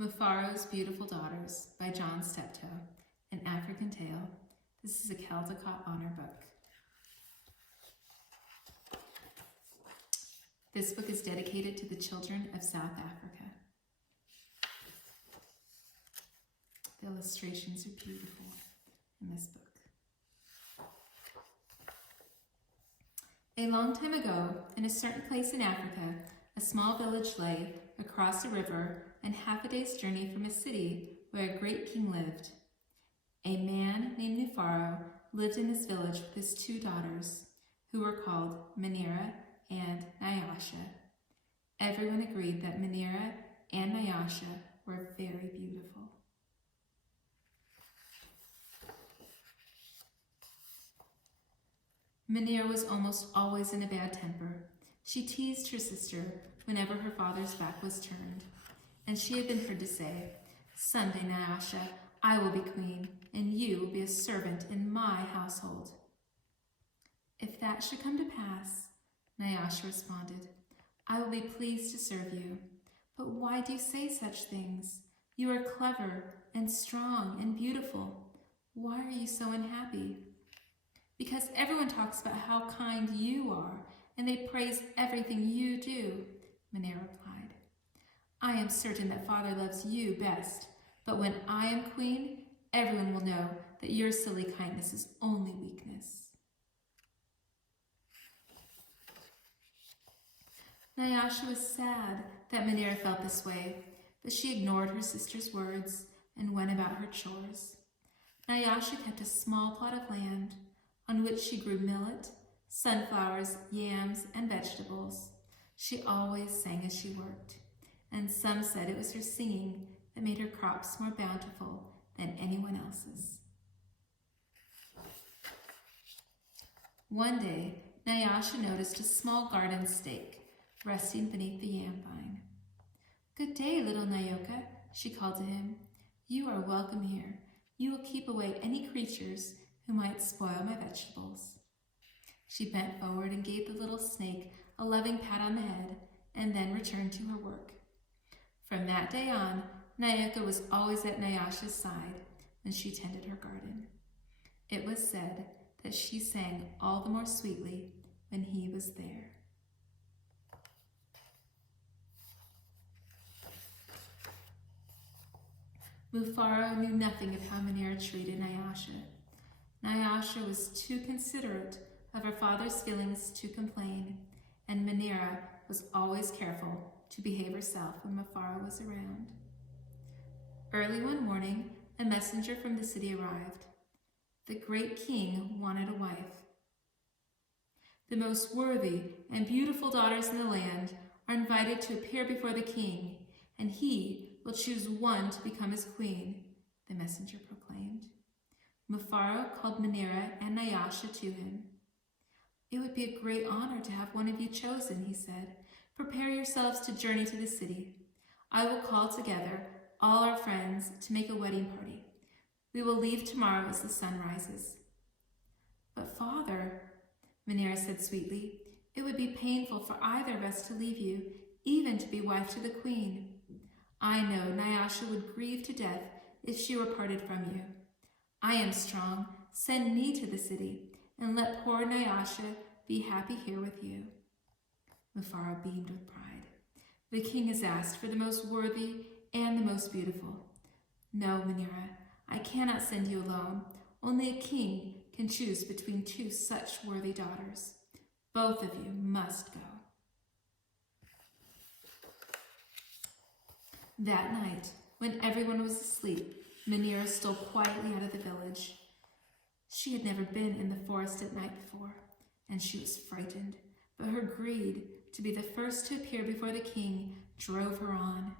Mufaro's Beautiful Daughters by John Steptoe, an African tale. This is a Caldecott Honor book. This book is dedicated to the children of South Africa. The illustrations are beautiful in this book. A long time ago, in a certain place in Africa, a small village lay across a river and half a day's journey from a city where a great king lived. A man named Mufaro lived in this village with his two daughters, who were called Manira and Nyasha. Everyone agreed that Manira and Nyasha were very beautiful. Manira was almost always in a bad temper. She teased her sister whenever her father's back was turned, and she had been heard to say, "Someday, Nyasha, I will be queen, and you will be a servant in my household." "If that should come to pass," Nyasha responded, "I will be pleased to serve you. But why do you say such things? You are clever and strong and beautiful. Why are you so unhappy?" "Because everyone talks about how kind you are, and they praise everything you do," Manira replied. "I am certain that Father loves you best, but when I am queen, everyone will know that your silly kindness is only weakness." Nyasha was sad that Manira felt this way, but she ignored her sister's words and went about her chores. Nyasha kept a small plot of land on which she grew millet, sunflowers, yams, and vegetables. She always sang as she worked, and some said it was her singing that made her crops more bountiful than anyone else's. One day, Nyasha noticed a small garden stake resting beneath the yam vine. "Good day, little Nyoka," she called to him. "You are welcome here. You will keep away any creatures who might spoil my vegetables." She bent forward and gave the little snake a loving pat on the head, and then returned to her work. From that day on, Nyoka was always at Nyasha's side when she tended her garden. It was said that she sang all the more sweetly when he was there. Mufaro knew nothing of how Manira treated Nyasha. Nyasha was too considerate of her father's feelings to complain, and Manira was always careful to behave herself when Mufaro was around. Early one morning, a messenger from the city arrived. The great king wanted a wife. "The most worthy and beautiful daughters in the land are invited to appear before the king, and he will choose one to become his queen," the messenger proclaimed. Mufaro called Manira and Nyasha to him. "It would be a great honor to have one of you chosen," he said. "Prepare yourselves to journey to the city. I will call together all our friends to make a wedding party. We will leave tomorrow as the sun rises." "But Father," Manira said sweetly, "it would be painful for either of us to leave you, even to be wife to the queen. I know Nyasha would grieve to death if she were parted from you. I am strong. Send me to the city, and let poor Nyasha be happy here with you." Mufaro beamed with pride. "The king has asked for the most worthy and the most beautiful. No, Manira, I cannot send you alone. Only a king can choose between two such worthy daughters. Both of you must go." That night, when everyone was asleep, Manira stole quietly out of the village. She had never been in the forest at night before, and she was frightened, but her greed to be the first to appear before the king drove her on.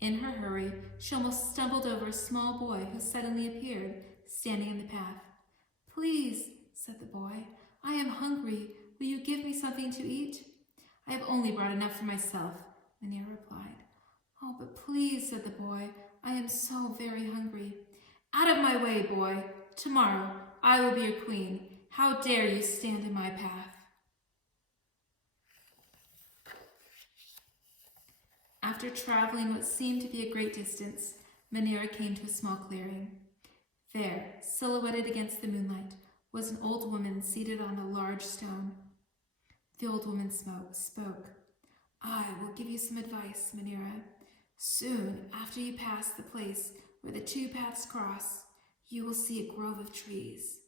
In her hurry, she almost stumbled over a small boy who suddenly appeared, standing in the path. "Please," said the boy, "I am hungry. Will you give me something to eat?" "I have only brought enough for myself," Manira replied. "Oh, but please," said the boy, "I am so very hungry." "Out of my way, boy. Tomorrow I will be your queen. How dare you stand in my path?" After traveling what seemed to be a great distance, Manera came to a small clearing. There, silhouetted against the moonlight, was an old woman seated on a large stone. The old woman spoke. "I will give you some advice, Manera. Soon after you pass the place where the two paths cross, you will see a grove of trees.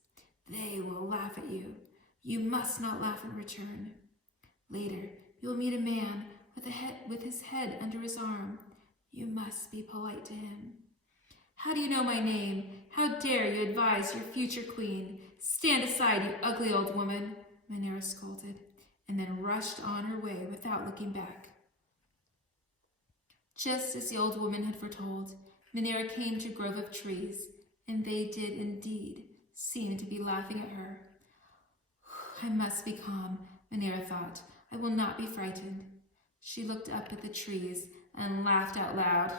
They will laugh at you. You must not laugh in return. Later, you will meet a man with his head under his arm. You must be polite to him." "How do you know my name? How dare you advise your future queen? Stand aside, you ugly old woman," Manera scolded, and then rushed on her way without looking back. Just as the old woman had foretold, Manera came to a grove of trees, and they did indeed seem to be laughing at her. "I must be calm," Manera thought. "I will not be frightened." She looked up at the trees and laughed out loud.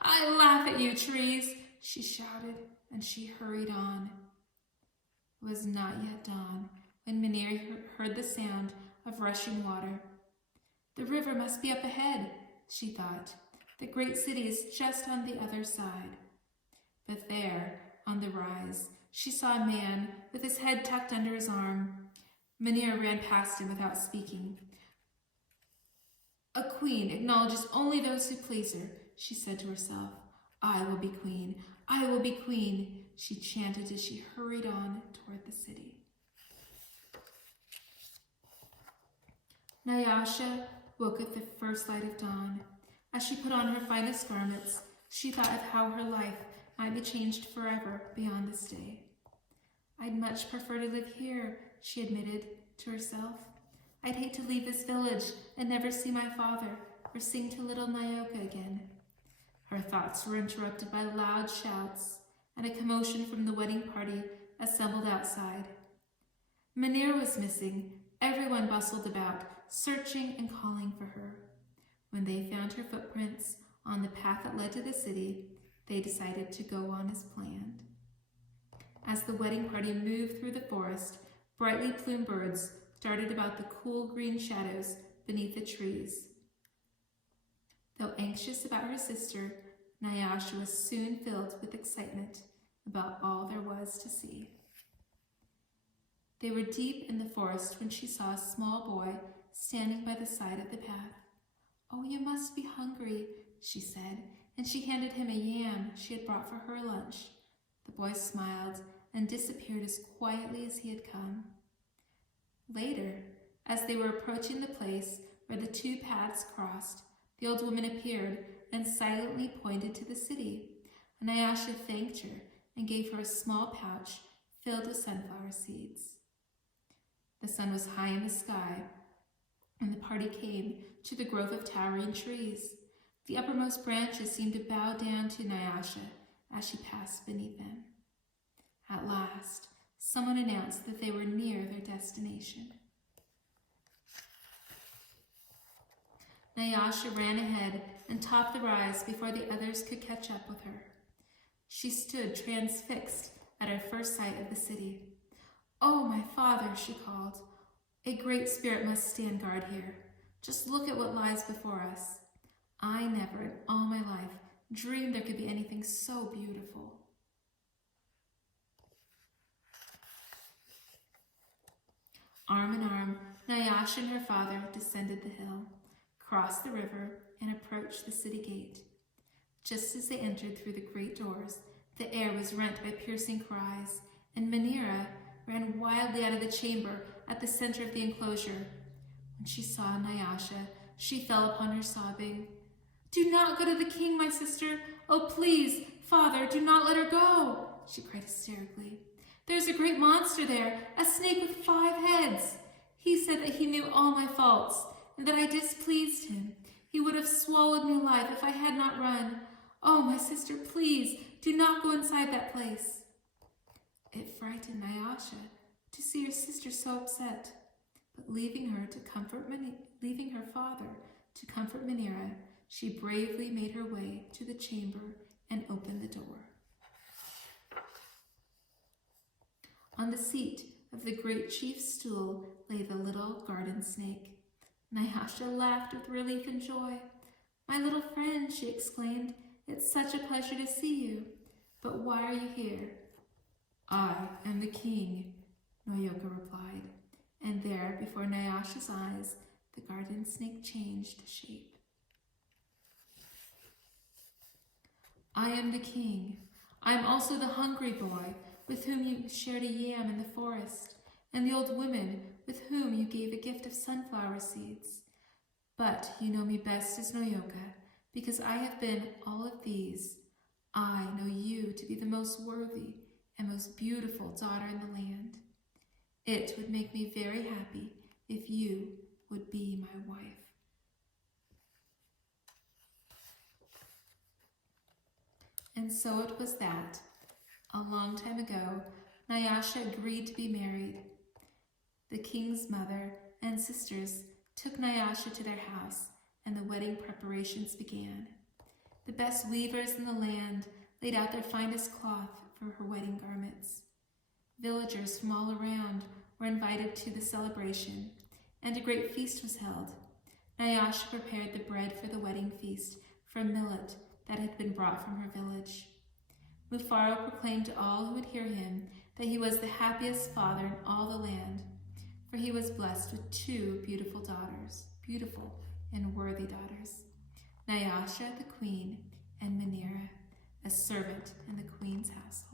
"I laugh at you, trees," she shouted, and she hurried on. It was not yet dawn when Manera heard the sound of rushing water. "The river must be up ahead," she thought. "The great city is just on the other side." But there, on the rise, she saw a man with his head tucked under his arm. Manera ran past him without speaking. "A queen acknowledges only those who please her," she said to herself. "I will be queen. I will be queen," she chanted as she hurried on toward the city. Nyasha woke at the first light of dawn. As she put on her finest garments, she thought of how her life might be changed forever beyond this day. "I'd much prefer to live here," she admitted to herself. "I'd hate to leave this village and never see my father or sing to little Nyoka again." Her thoughts were interrupted by loud shouts and a commotion from the wedding party assembled outside. Manera was missing. Everyone bustled about, searching and calling for her. When they found her footprints on the path that led to the city, they decided to go on as planned. As the wedding party moved through the forest, brightly plumed birds darted about the cool green shadows beneath the trees. Though anxious about her sister, Nyasha was soon filled with excitement about all there was to see. They were deep in the forest when she saw a small boy standing by the side of the path. "Oh, you must be hungry," she said, and she handed him a yam she had brought for her lunch. The boy smiled and disappeared as quietly as he had come. Later, as they were approaching the place where the two paths crossed, the old woman appeared and silently pointed to the city. Nyasha thanked her and gave her a small pouch filled with sunflower seeds. The sun was high in the sky, and the party came to the grove of towering trees. The uppermost branches seemed to bow down to Nyasha as she passed beneath them. At last, someone announced that they were near their destination. Nyasha ran ahead and topped the rise before the others could catch up with her. She stood transfixed at her first sight of the city. "Oh, my father," she called. "A great spirit must stand guard here. Just look at what lies before us. I never in all my life dreamed there could be anything so beautiful." Arm in arm, Nyasha and her father descended the hill, crossed the river, and approached the city gate. Just as they entered through the great doors, the air was rent by piercing cries, and Manera ran wildly out of the chamber at the center of the enclosure. When she saw Nyasha, she fell upon her sobbing. "Do not go to the king, my sister. Oh, please, father, do not let her go," she cried hysterically. "There's a great monster there, a snake with 5 heads. He said that he knew all my faults and that I displeased him. He would have swallowed me alive if I had not run. Oh, my sister, please, do not go inside that place." It frightened Nyasha to see her sister so upset, but leaving her father to comfort Manera, she bravely made her way to the chamber and opened the door. On the seat of the great chief's stool lay the little garden snake. Nyasha laughed with relief and joy. My little friend, she exclaimed, it's such a pleasure to see you. But why are you here? I am the king, Noyoka replied. And there, before Nyasha's eyes, the garden snake changed shape. I am the king. I am also the hungry boy with whom you shared a yam in the forest, and the old woman with whom you gave a gift of sunflower seeds. But you know me best as Noyoka, because I have been all of these. I know you to be the most worthy and most beautiful daughter in the land. It would make me very happy if you would be my wife. And so it was that, a long time ago, Nyasha agreed to be married. The king's mother and sisters took Nyasha to their house, and the wedding preparations began. The best weavers in the land laid out their finest cloth for her wedding garments. Villagers from all around were invited to the celebration, and a great feast was held. Nyasha prepared the bread for the wedding feast from millet that had been brought from her village. Mufaro proclaimed to all who would hear him that he was the happiest father in all the land, for he was blessed with 2 beautiful daughters, beautiful and worthy daughters, Nyasha the queen and Manira, a servant in the queen's household.